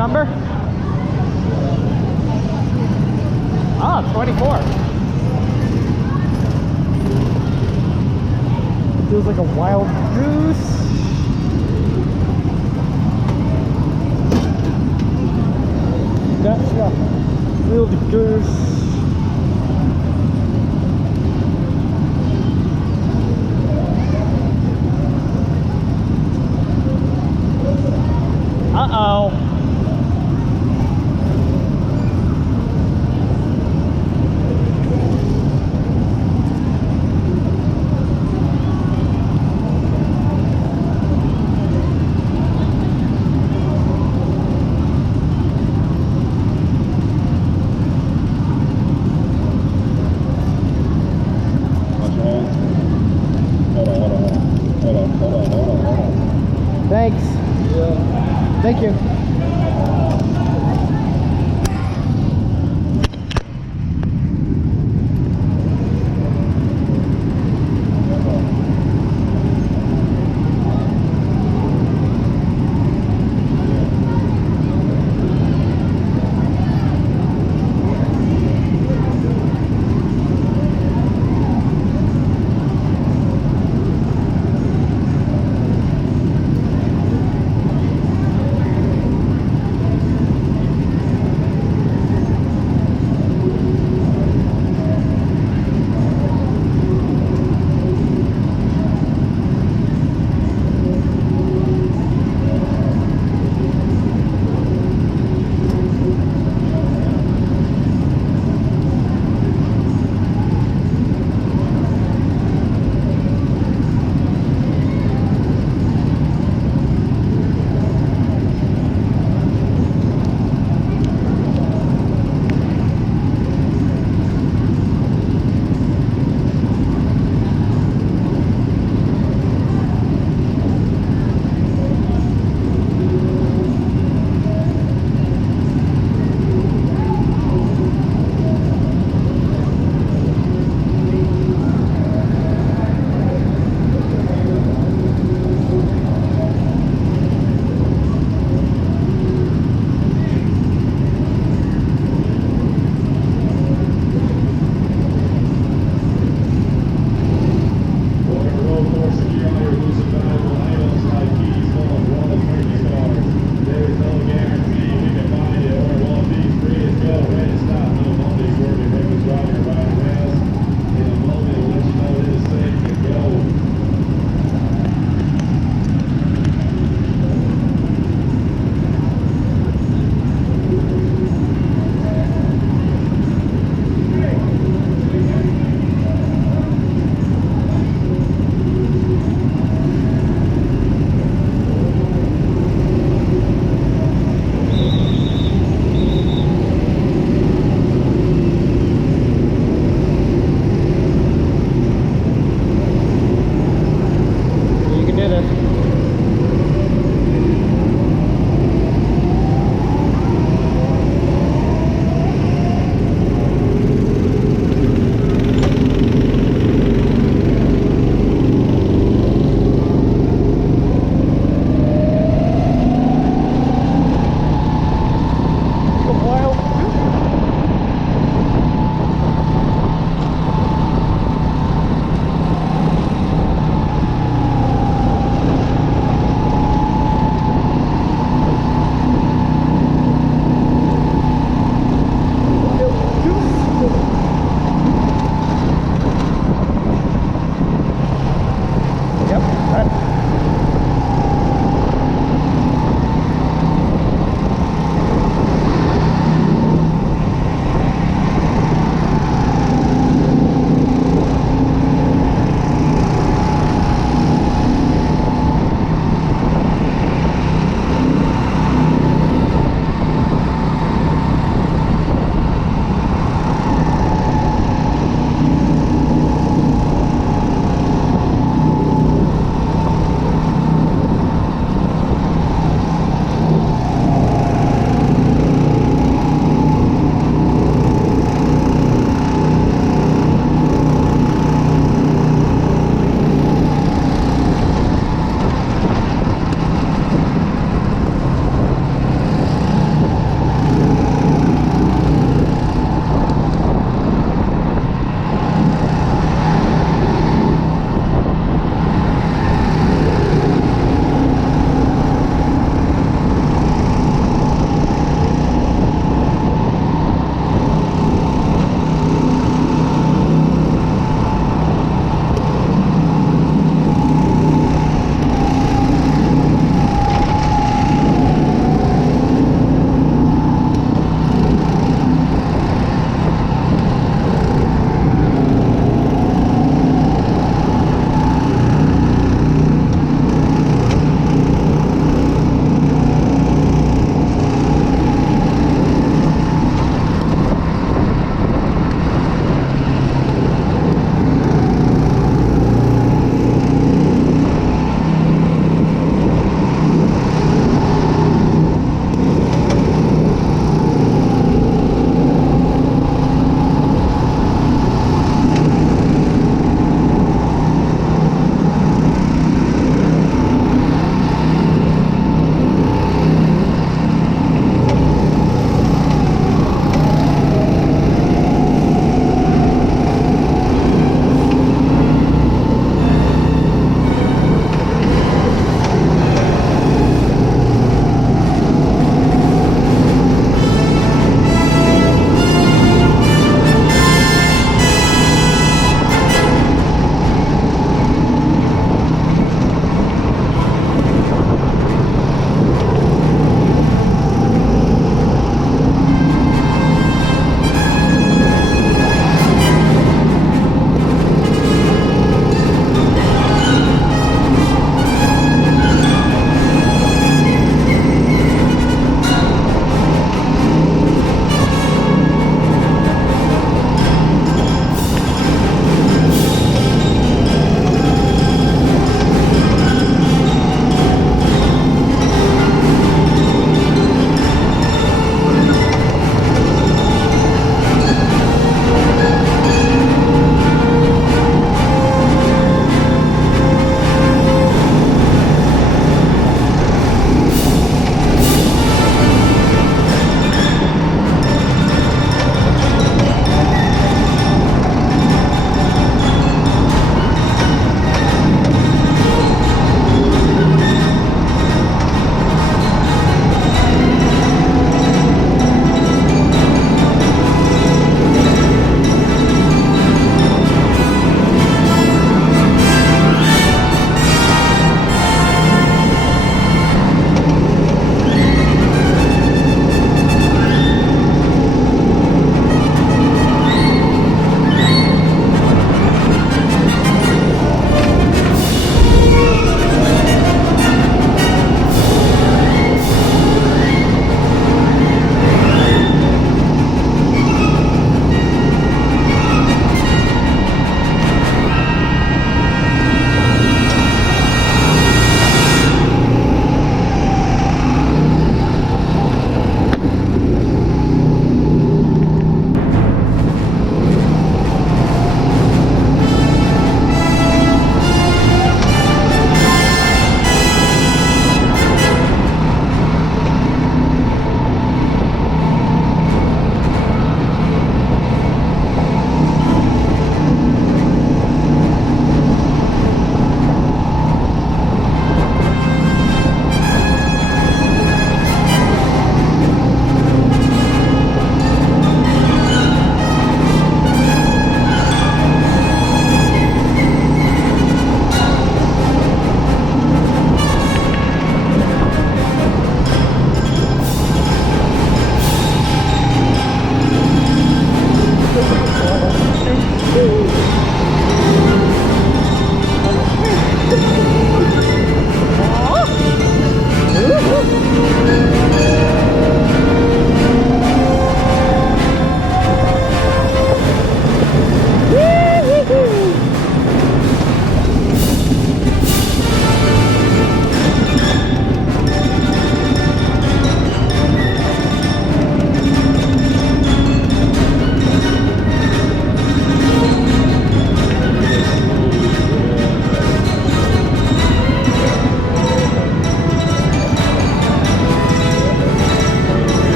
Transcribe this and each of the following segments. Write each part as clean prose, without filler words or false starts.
number? Ah, 24. Feels like a wild goose. That's a wild goose. Uh-oh. Thanks. Yeah. Thank you.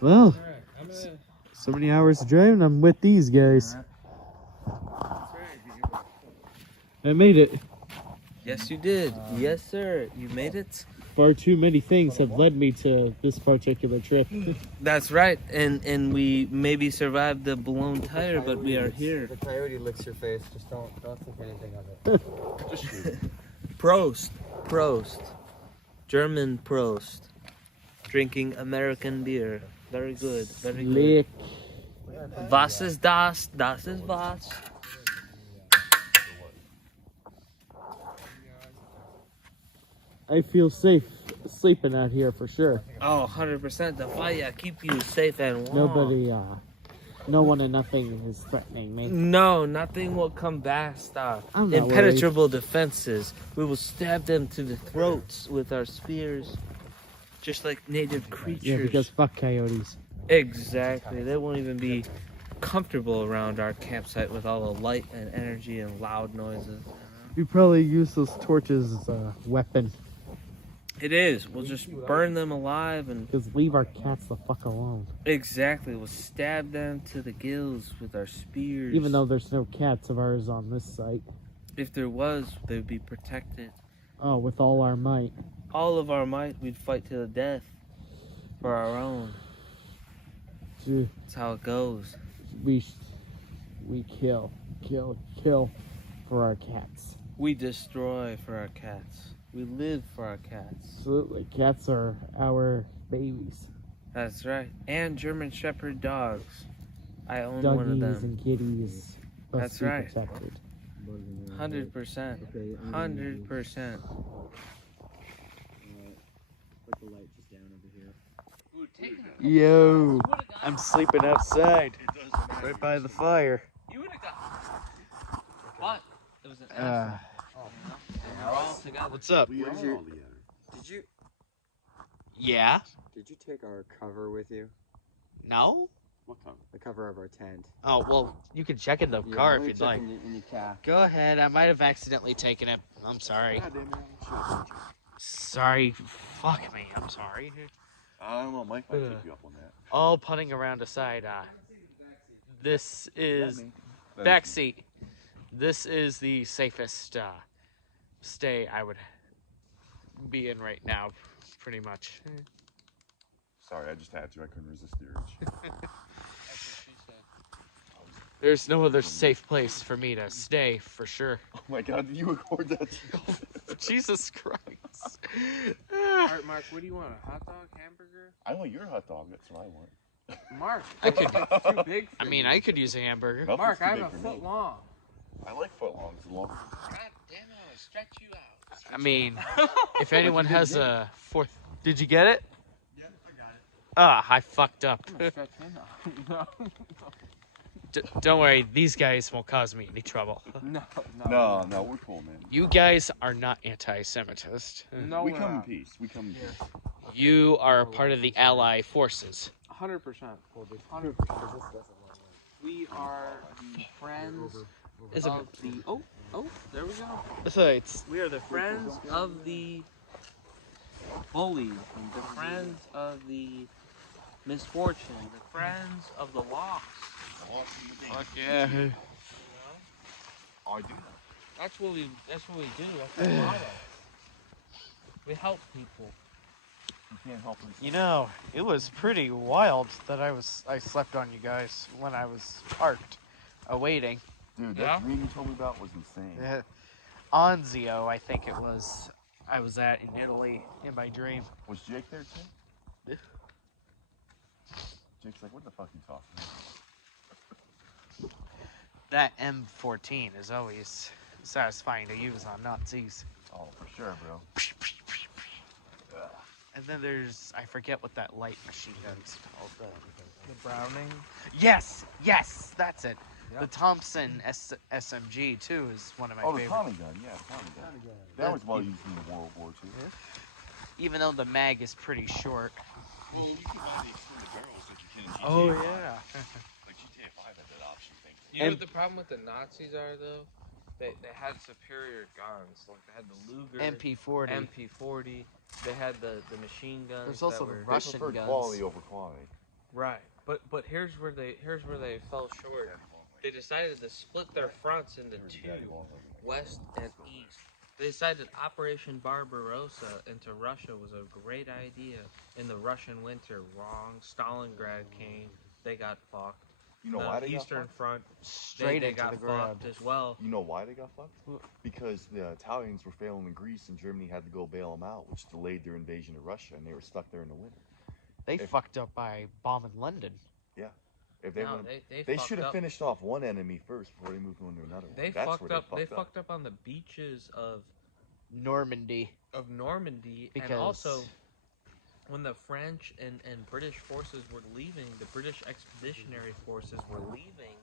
Well, so many hours of driving. I'm with these guys. I made it. Yes, you did. Yes, sir. You made it. Far too many things have led me to this particular trip. That's right. And we maybe survived the blown tire, but we are here. The coyote licks your face. Just don't think anything of it. Just Prost. Prost. German Prost. Drinking American beer. Very good. Very good. Lick. Was ist das? Das ist was. I feel safe sleeping out here for sure. Oh, 100%. The fire keep you safe and warm. Nobody, no one and nothing is threatening me. No, nothing will come past our I'm not impenetrable defenses. We will stab them to the throats with our spears. Just like native creatures. Yeah, because fuck coyotes. Exactly. They won't even be comfortable around our campsite with all the light and energy and loud noises. We probably use those torches as a weapon. It is. We'll just burn them alive and... Because leave our cats the fuck alone. Exactly. We'll stab them to the gills with our spears. Even though there's no cats of ours on this site. If there was, they would be protected. Oh, with all our might. All of our might, we'd fight to the death for our own. Gee, That's how it goes. we kill for our cats. We destroy for our cats. We live for our cats. Absolutely. Cats are our babies. That's right. And German Shepherd dogs. I own Doggies one of them. and kitties must That's be right. protected. 100%. 100%. Put the light just down over here. Yo, I'm sleeping outside, right by the fire. You would have got what? It was an we're all together. What's up? Did you Yeah? Did you take our cover with you? No? What cover? The cover of our tent. Oh, well, you can check in the car if you'd like. In your car. Go ahead. I might have accidentally taken it. I'm sorry. Sorry. Fuck me. I'm sorry. I don't know, Mike might take you up on that. All punning around aside, this is backseat. This is the safest stay I would be in right now, pretty much. Sorry, I just had to. I couldn't resist the urge. There's no other safe place for me to stay, for sure. Oh my god, did you record that? Jesus Christ. Alright, Mark, what do you want? A hot dog, hamburger? I want your hot dog. That's what I want. Mark, I could- it's too big for I mean, you. I could use a hamburger. Nothing's Mark, too I have big a for foot me. long. I like footlongs. Long. God damn it, I'll stretch you out. I mean, if anyone has a fourth... Did you get it? Yeah, I got it. Ah, I fucked up. I'm gonna stretch him out. Don't worry, these guys won't cause me any trouble. No, No, we're cool, man. You guys are not anti-Semitist. No, We we're come in not. peace. We come in peace. You are a part of the Ally forces. 100%. 100%. We are the friends Is it- of the... Oh, there we go. Besides, We are the friends of the bullies, the friends of the misfortune, the friends of the lost. fuck yeah. Oh, I do that. That's what we do. That's our motto. We help people. You can't help it. You know, it was pretty wild that I slept on you guys when I was parked, awaiting. Dude, Yeah? that dream you told me about was insane. Anzio, I think it was. I was at in Italy in my dream. Was Jake there too? Jake's like, what the fuck are you talking about? That M14 is always satisfying to use on Nazis. Oh, for sure, bro. And then there's, I forget what that light machine gun's called. The Browning. Yes, that's it. Yep. The Thompson SMG too is one of my Oh, the favorites. Tommy gun. Yeah, Tommy gun. That was well used in World War II. Even though the mag is pretty short. Well, you can buy the extended barrels like you can in GTA. Oh yeah. Like GTA 5 had that option thing. You know what the problem with the Nazis are, though? They had superior guns. Like, they had the Luger, MP40. MP40. They had the machine guns. There's also that the were, Russian They preferred guns. quality over quantity. Right, but here's where they fell short. They decided to split their fronts into two, west and east. They decided Operation Barbarossa into Russia was a great idea in the Russian winter. Wrong. Stalingrad came. They got fucked. You know The why they got Eastern fucked? Front, Straight they into got the ground. fucked as well. You know why they got fucked? Because the Italians were failing in Greece and Germany had to go bail them out, which delayed their invasion of Russia, and they were stuck there in the winter. They If- fucked up by bombing London. Yeah. If they No, would've- they they fucked should have up. finished off one enemy first before they moved on to another one. They That's fucked where up. They fucked up on the beaches of Normandy. Normandy, Because and also when the French and British forces were leaving, the British expeditionary forces were leaving,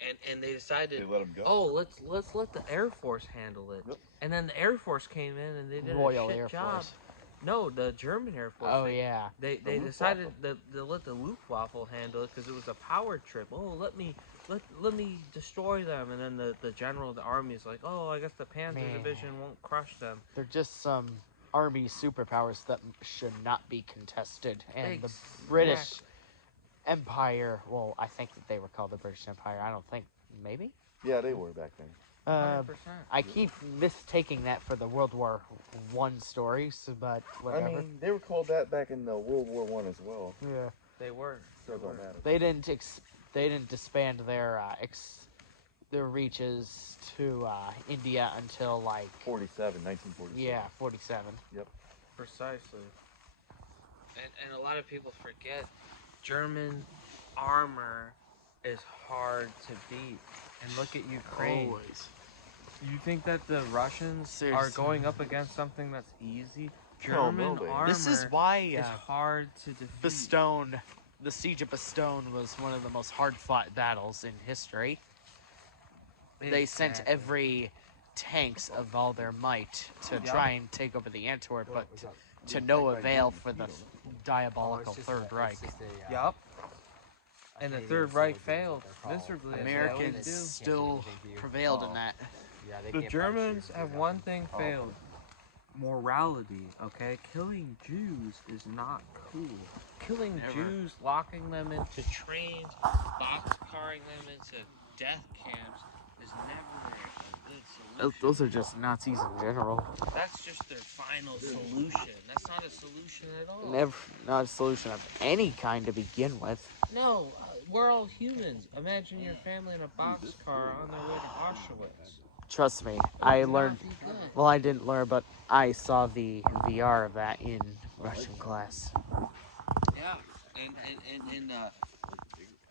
and they decided, They let 'em go. oh, let's let the Air Force handle it. Yep. And then the Air Force came in and they did Royal a shit Air job. Force. No, the German Air Force. Oh, yeah. They decided that they let the Luftwaffe handle it because it was a power trip. Oh, let me destroy them, and then the general of the army is like, oh, I guess the Panzer Man. Division won't crush them. They're just some army superpowers that should not be contested. And the British Empire, well, I think that they were called the British Empire. I don't think, maybe? Yeah, they were back then. 100%. I keep mistaking that for the World War One stories, but whatever. I mean, they were called that back in World War One as well. yeah, They were. Still don't matter. they didn't disband their reaches to India until like 1947. yeah 47. Precisely. And a lot of people forget German armor is hard to beat. And look at Ukraine. Always. You think that the Russians are Seriously. going up against something that's easy? Hell no, German they ain't. armor This is why is hard to defeat. the siege of Bastogne was one of the most hard-fought battles in history. They sent Exactly. every tanks of all their might to Yep. try and take over the Antwerp, but to no avail for the diabolical Third Reich. Yup. And the Third Reich failed miserably. as they always Americans do. still prevailed in that. The Germans have one thing failed. Morality, okay? Killing Jews is not cool. Killing Never. Jews, locking them into trains, boxcarring them into death camps is never a good solution. Those are just Nazis in general. That's just their final solution. That's not a solution at all. Never, not a solution of any kind to begin with. No, we're all humans. Imagine your family in a boxcar on their way to Auschwitz. Trust me, I Would learned. not be good. Well, I didn't learn, but I saw the VR of that in Russian class. Yeah, and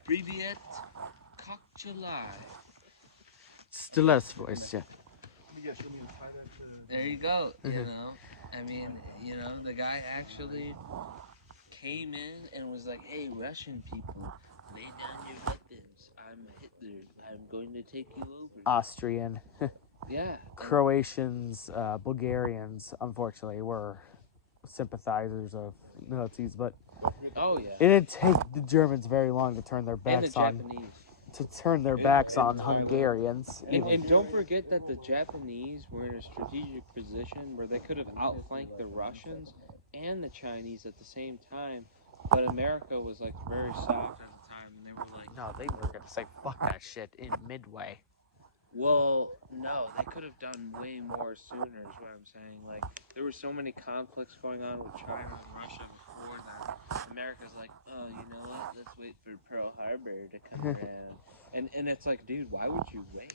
Privyet Kokchalai. Здравствуйте. There you go. You know, I mean, you know, the guy actually came in and was like, "Hey, Russian people, lay down your weapons. I'm Hitler. I'm going to take you over." Austrian, Yeah. Croatians, Bulgarians, unfortunately, were sympathizers of Nazis, but Oh yeah. it didn't take the Germans very long to turn their And the backs on Japanese. on Hungarians. And don't forget that the Japanese were in a strategic position where they could have outflanked the Russians and the Chinese at the same time, but America was like very soft at the time, and they were like, No, they were gonna say fuck that shit in Midway. well, no, they could have done way more sooner, is what I'm saying. Like, there were so many conflicts going on with China and Russia before that. America's like, oh, you know what? Let's wait for Pearl Harbor to come around. And it's like, dude, why would you wait?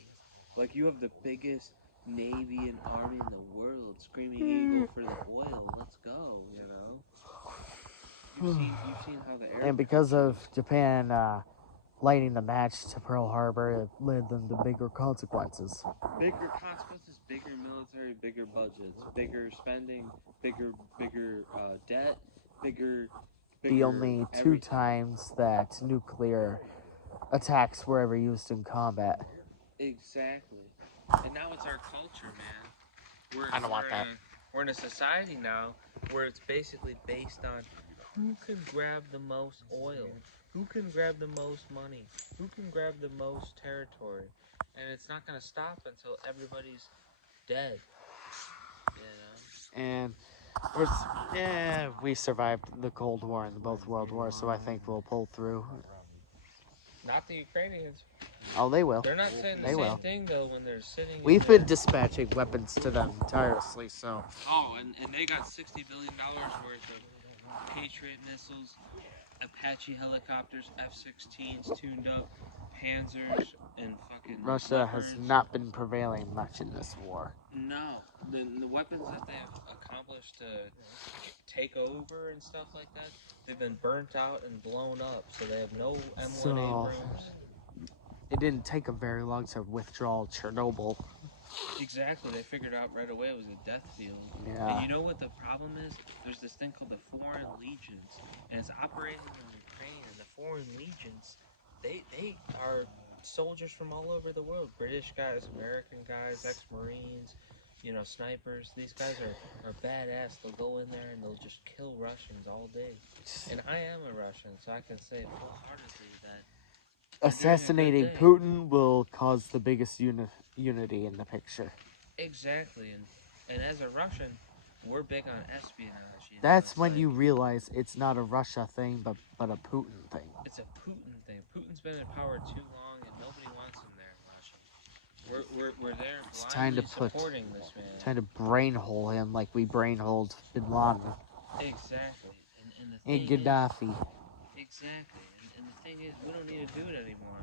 Like, you have the biggest navy and army in the world, screaming eagle for the oil. Let's go, you know? You've seen how the air. And because of Japan lighting the match to Pearl Harbor, it led them to bigger consequences. Bigger consequences, bigger military, bigger budgets, bigger spending, bigger debt, bigger. The only two everything. times that nuclear attacks were ever used in combat. Exactly. And now it's our culture, man. I don't want that. We're in a society now where it's basically based on who can grab the most oil, who can grab the most money, who can grab the most territory. And it's not going to stop until everybody's dead. You know? And We survived the Cold War and both World Wars, so I think we'll pull through. Not the Ukrainians. Oh, they will. They're not saying the They same will. thing though when they're sitting. We've been dispatching weapons to them tirelessly, so. Oh, and they got $60 billion worth of Patriot missiles, Apache helicopters, F-16s tuned up, Panzers, and fucking Russia has Leopards. not been prevailing much in this war. No, the weapons that they've accomplished to take over and stuff like that, they've been burnt out and blown up. So they have no M1 So, Abrams. It didn't take them very long to withdraw Chernobyl. Exactly, they figured out right away it was a death field. Yeah. And you know what the problem is? There's this thing called the Foreign Legions, and it's operating in Ukraine. And the Foreign Legions, they are soldiers from all over the world. British guys, American guys, ex-Marines, you know, snipers. These guys are badass. They'll go in there and they'll just kill Russians all day. And I am a Russian, so I can say full-heartedly that Assassinating day. Putin will cause the biggest unity in the picture. Exactly, and as a Russian, we're big on espionage. You know? That's It's when like, you realize it's not a Russia thing, but a Putin thing. it's a Putin thing. Putin's been in power too long, and nobody wants him there in Russia. We're there It's time blindly to put, supporting this man. time to brainhole him like we brainholed Bin Laden Exactly, and the and thing Gaddafi. is, exactly, and the thing is, we don't need to do it anymore.